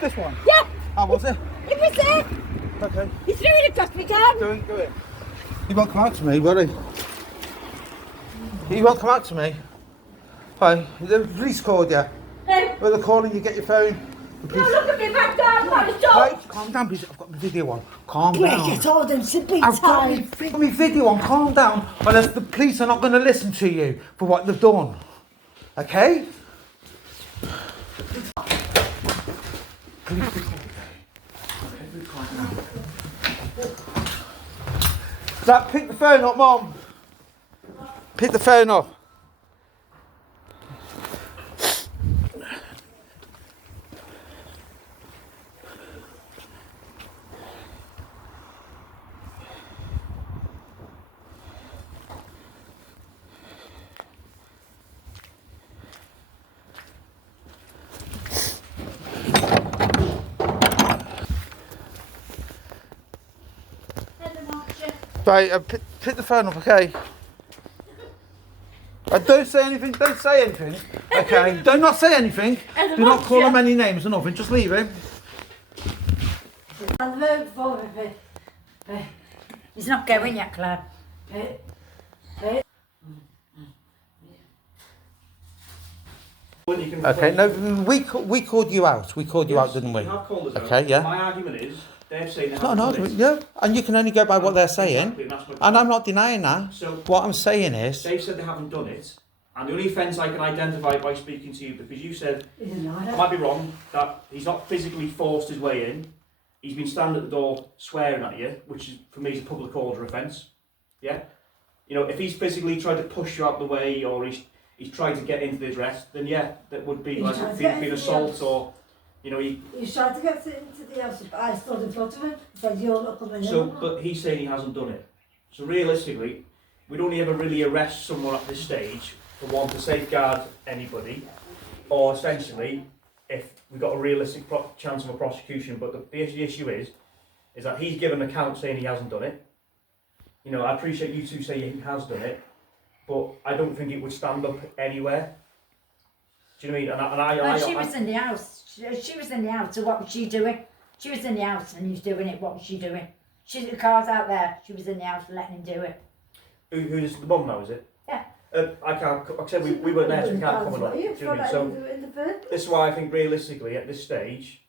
This one? Yeah. How was it? It was there. Okay. He threw it across my car. Do it. He won't come out to me, will he? He won't come out to me. Hi, the police called you. No. Well, they're calling you, get your phone. The police... Look at me back down, man. Stop. Right, calm down, please. I've got my video on. Calm down. Get all them to be I've got time. my video on. Calm down. Unless the police are not going to listen to you for what they've done. Okay? Dad, pick the phone up, Mum. Pick the phone up. Right, pick the phone up, okay? Don't say anything, okay? Do not say anything. Do not call him any names or nothing, just leave him. On the road for me. He's not going yet, Claire. Okay, no, we called you out. We called you out, didn't we? You have called us out. Okay, yeah. My argument is, they're saying they No, haven't no, done it. yeah, and you can only go by what they're saying. Exactly, and that's my point. And I'm not denying that. So, what I'm saying is... they've said they haven't done it, and the only offence I can identify by speaking to you, because you said, I might be wrong, that he's not physically forced his way in, he's been standing at the door swearing at you, which is, for me, is a public order offence, yeah? You know, if he's physically tried to push you out the way, or he's tried to get into the address, then yeah, that would be like being assault, or, you know, he tried to get into the house, but I stood in front of him, said, you're not coming in. So, but he's saying he hasn't done it. So realistically, we'd only ever really arrest someone at this stage for one, to safeguard anybody, or essentially, if we've got a realistic chance of a prosecution. But the issue is that he's given an account saying he hasn't done it. You know, I appreciate you two say he has done it, but I don't think it would stand up anywhere. Do you know what I mean? Well, she was in the house. She was in the house, so what was she doing? She was in the house and he was doing it. What was she doing? The car's out there. She was in the house letting him do it. Who's the mum now, is it? Yeah. I can't, like I said, we weren't there, so we can't comment on it. Do you know what I mean? So, this is why I think realistically at this stage,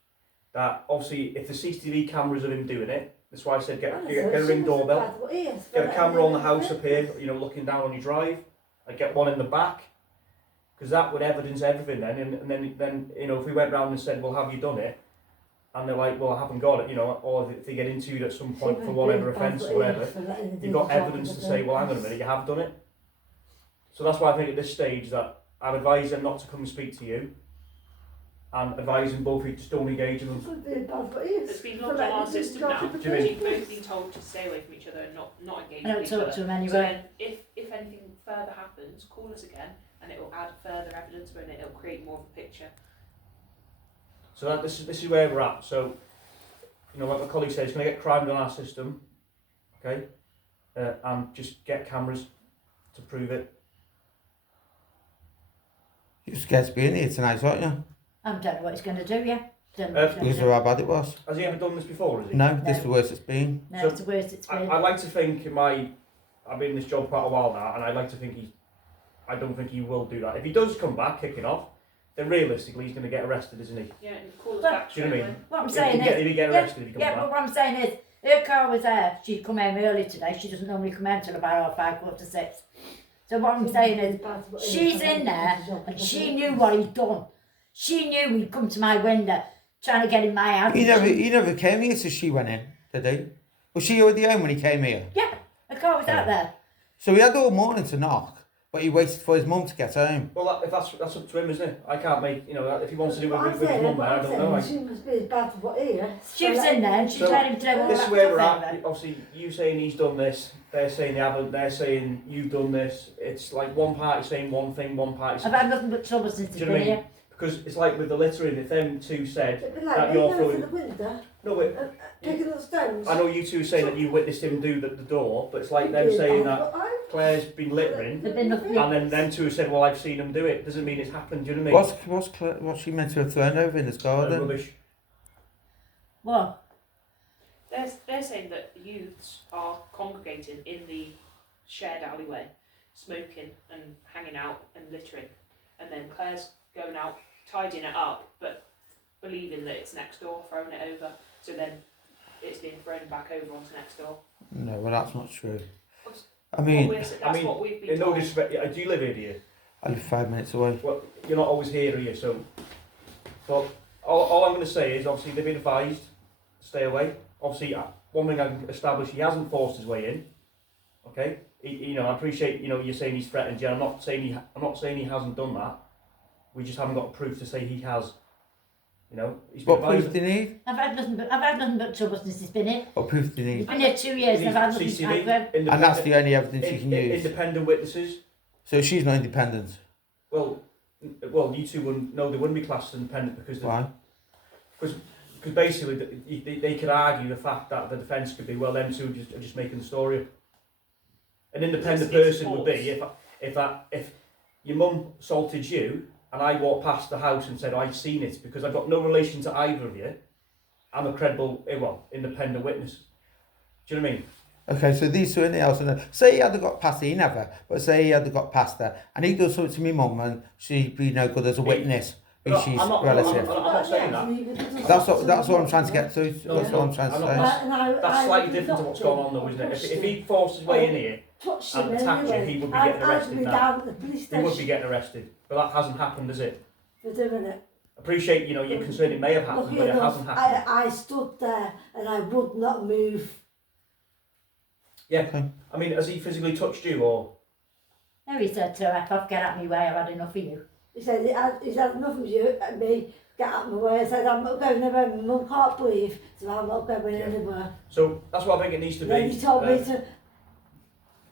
that obviously if the CCTV cameras of him doing it, that's why I said get a ring doorbell, get a camera on the house up here, you know, looking down on your drive, and get one in the back, because that would evidence everything then, and then you know, if we went round and said, well, have you done it? And they're like, well, I haven't got it, you know, or if they get into it at some point for whatever offence or whatever, you've got evidence to say, well, hang on a minute, you have done it. So that's why I think at this stage that I'd advise them not to come and speak to you, and advise them both of you to don't engage with them. It's been logged on our system now. You've both been told to stay away from each other and not engage with each other. I don't talk to them anyway. So then, if anything further happens, call us again, and it will add further evidence, and it will create more of a picture. So this is where we're at. So, you know, like my colleague said, it's going to get crimed on our system, okay, and just get cameras to prove it. You were scared to be in here tonight, weren't you? I don't know what he's going to do, yeah. Because of how bad it was. Has he ever done this before, has he? No, this is the worst it's been. No, So, it's the worst it's been. I like to think I've been in this job quite a while now, and I like to think I don't think he will do that. If he does come back kicking off, then realistically he's going to get arrested, isn't he? Yeah, and call us But- back. Do you know what I mean? What I'm saying is... If he get arrested, if he comes yeah, back. but what I'm saying is, her car was there. She'd come home early today. She doesn't normally come home till about 5:45. So what I'm saying is, she's in there and she knew what he'd done. She knew he'd come to my window trying to get in my house. He never came here till she went in, did he? Was she already home when he came here? Yeah, the car was out there. So he had all morning to knock, but he waited for his mum to get home. Well, if that's up to him, isn't it? I can't make, you know, if he wants to do it with his mum there, I don't know. She must be as bad as what he is. She was in there and she told him to do all This that is where we're stuff at. over. Obviously, you saying he's done this, they're saying they haven't, they're saying you've done this. It's like one party saying one thing, one party saying... I've had nothing but trouble since he's been here. Because it's like with the littering, if them two said It'd be like that me you're going throwing... to the window, No, wait, picking up stones. I know you two are saying that you witnessed him do the door, but it's like them saying that Claire's been littering, There've been nothing. and then them two have said, well, I've seen him do it. Doesn't mean it's happened, do you know what I mean? What's she meant to have thrown over in his garden? Rubbish. What? They're saying that youths are congregating in the shared alleyway, smoking and hanging out and littering, and then Claire's going out tidying it up, but believing that it's next door, throwing it over, so then it's being thrown back over onto next door. No, well that's not true. I What mean, that's what we've been In no told. disrespect, do you live here, do you? I live 5 minutes away. Well, you're not always here, are you? So, but all I'm going to say is, obviously, they've been advised to stay away. Obviously, one thing I can establish, he hasn't forced his way in. Okay, I appreciate, you're saying he's threatened you. I'm not saying he hasn't done that. We just haven't got proof to say he has. He's been What proof advised. do you need? I've had nothing but trouble since he's been here. What proof do you He's need? been here 2 years and I've had nothing to CCTV, happen. And that's the only evidence you can use. Independent witnesses. So she's not independent. Well, you two wouldn't. No, they wouldn't be classed as independent because Why? because basically they could argue the fact that the defence could be, well, them two are just making the story up. An independent It's person would be if your mum assaulted you and I walked past the house and said I've seen it, because I've got no relation to either of you. I'm a credible, independent witness. Do you know what I mean? Okay, so these two in the house, and say he had got past her, he never, but say he had got past her, and he does something to me mum, and she'd be no good as a witness, because she's I'm not saying that. That's what I'm trying to get to. That's what I'm trying to say. That's slightly different to what's going on though, isn't it? If he forced his way in here and attacked you, he would be getting arrested now. He would be getting arrested. But that hasn't happened, has it? For doing it. Appreciate, you're concerned it may have happened, but it hasn't happened. I stood there and I would not move. Yeah. Okay. I mean, has he physically touched you or? No, he said to F off, get out of my way, I've had enough of you. He said he's had enough of you and me, get out of my way. I said, I'm not going anywhere, my mum can't breathe, so I'm not going anywhere. So that's what I think it needs to be. Then he told me to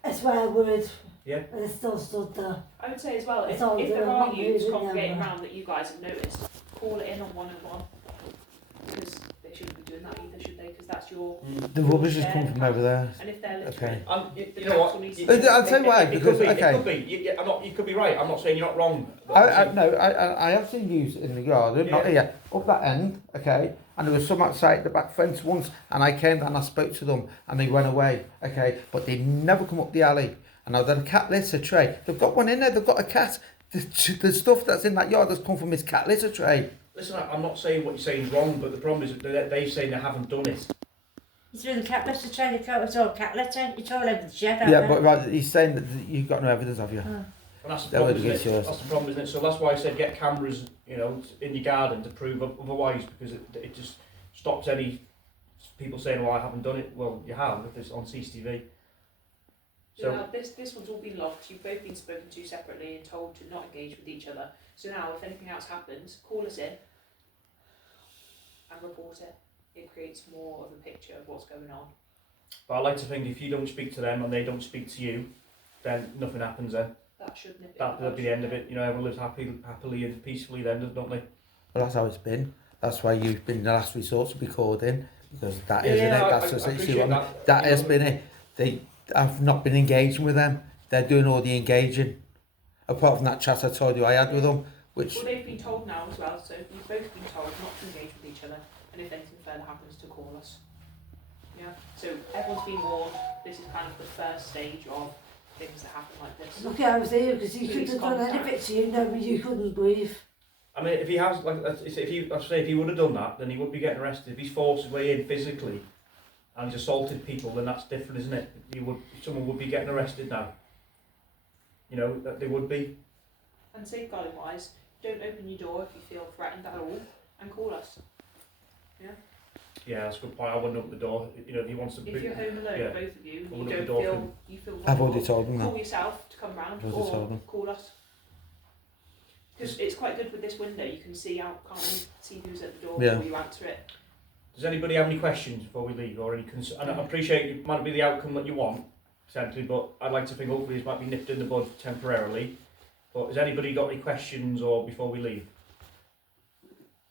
a swear word. Yeah. And I still stood there. I would say as well, if It's all there good, are I'm youths not moving congregating them. around that you guys have noticed, call it in on 101. Because they shouldn't be doing that either, should they? Because that's your... The rubbish has come from over there. And if they're Okay. littering, You know what? I'll tell you why, because, It okay. could be. You could be right. I'm not saying you're not wrong. I have seen you in the garden, not here, up that end, okay, and there was some outside the back fence once, and I came down and I spoke to them, and they went away, okay, but they never come up the alley. And now they're a cat litter tray. They've got one in there, they've got a cat. The stuff that's in that yard has come from his cat litter tray. Listen, I'm not saying what you're saying is wrong, but the problem is that they're saying they haven't done it. He's through the cat litter tray, it's all cat litter, it's all over the shed out Yeah, there. but right, he's saying that you've got no evidence of you. Oh. And that's the That problem, would be isn't it? yours. That's the problem, isn't it? So that's why I said get cameras, in your garden to prove otherwise, because it just stops any people saying, well, I haven't done it. Well, you have, if it's on CCTV. So now, this one's all been logged. You've both been spoken to separately and told to not engage with each other. So now, if anything else happens, call us in and report it. It creates more of a picture of what's going on. but I like to think if you don't speak to them and they don't speak to you, then nothing happens then. That should nip it. That'll be the end of it. Everyone lives happily and peacefully then, don't they? Well, that's how it's been. That's why you've been the last resort to recording, because that isn't it. I That's just it. appreciate See, that has been it. I've not been engaging with them. They're doing all the engaging. Apart from that chat I told you I had with them, which... Well, they've been told now as well, so you've both been told not to engage with each other, and if anything further happens, to call us. Yeah. So everyone's been warned. This is kind of the first stage of things that happen like this. Look, I was here because he Police couldn't have done contact. anything to you, no, but you couldn't breathe. I mean, if he has, if he would have done that, then he would be getting arrested. If he's forced his way in physically and he's assaulted people, then that's different, isn't it? Someone would be getting arrested now. That they would be. And safeguarding wise, don't open your door if you feel threatened at all, and call us. Yeah, that's a good point. I wouldn't open the door. If he wants to. If you're home alone, Yeah. both of you, I and wouldn't you open don't the door feel you feel I've already vulnerable, told them call that. yourself to come round I've already told or them. call us. Because it's quite good with this window. You can see out, can't you? See who's at the door Yeah. before you answer it. Does anybody have any questions before we leave, or any concern? And I appreciate it might not be the outcome that you want, essentially, but I'd like to think hopefully this might be nipped in the bud temporarily. But has anybody got any questions, or before we leave?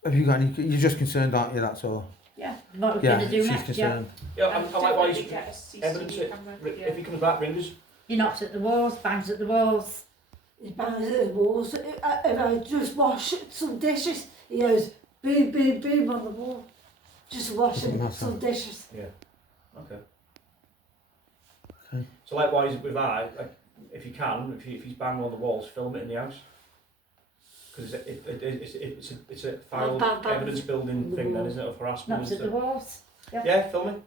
Have you got any... You're just concerned, aren't you, that's all? Yeah, what we're Yeah, going to do she's next, yeah. concerned. Yeah, And I likewise. definitely get a CCTV Evidence it. camera. If he comes back, ring us. He knocks at the walls, bangs at the walls. He bangs at the walls. If I just wash some dishes, he goes boom, boom, boom on the wall. just washing Doesn't some dishes. Yeah. Okay. Okay. So likewise with that, like, if you can, if he's banging on the walls, film it in the house. Because it's a file evidence building thing then, isn't it, of harassment? Knocks at the walls. Yeah, film it.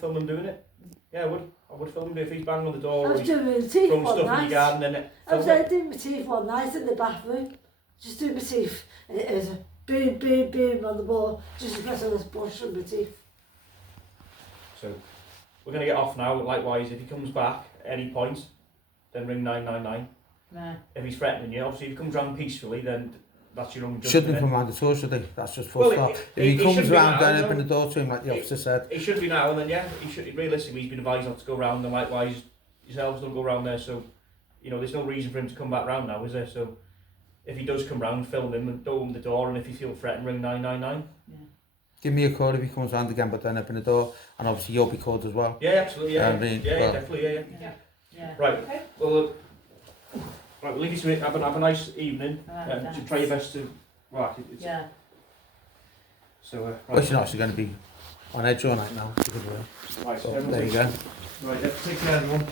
Film him doing it. Yeah, I would film him if he's banging on the door I or was he's doing my teeth throwing one stuff in night. your garden, then I was film it. doing my teeth one night in the bathroom. Just doing my teeth. And it was a boom, boom, boom on the wall. Just because I was brushing my teeth. So we're going to get off now. Likewise, if he comes back at any point, then ring 999. Right. If he's threatening you, obviously if he comes round peacefully, then that's your own judgment. Shouldn't then. come round at all, should he? That's just full stop. If he should comes be round, now, don't no. open the door to him like the officer said. He should be now, and then yeah, he should. Realistically, he's been advised not to go round, and likewise, yourselves don't go round there. So, you know, there's no reason for him to come back round now, is there? So, if he does come round, film him and don't open the door, and if you feel threatened, ring 999. Give me a call if he comes round again, but don't open the door. And obviously you'll be called as well. Yeah, absolutely. Yeah, well, definitely. Yeah. Yeah. Right. Okay. Well, right. We'll leave you to it. Have a nice evening. Alright, To thanks. try your best to. Right. Yeah. So. Well, Right. she's not actually going to be on edge all night now. Right. So, there you go. Right. Yeah, take care, everyone.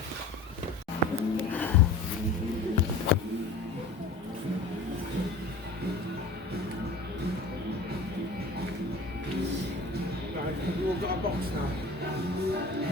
Right, have you all got a box now?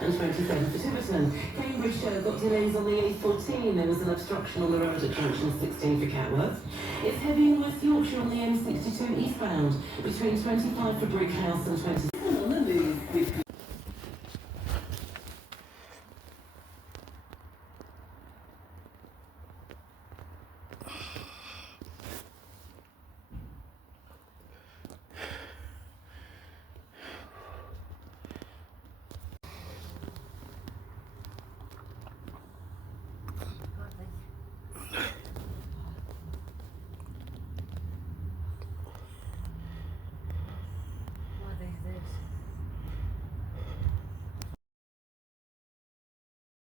And 27 for Tiverton. Cambridgeshire got delays on the A14. There was an obstruction on the road at junction 16 for Catworth. It's heavy in West Yorkshire on the M62 eastbound between 25 for Brickhouse and 27 on the move.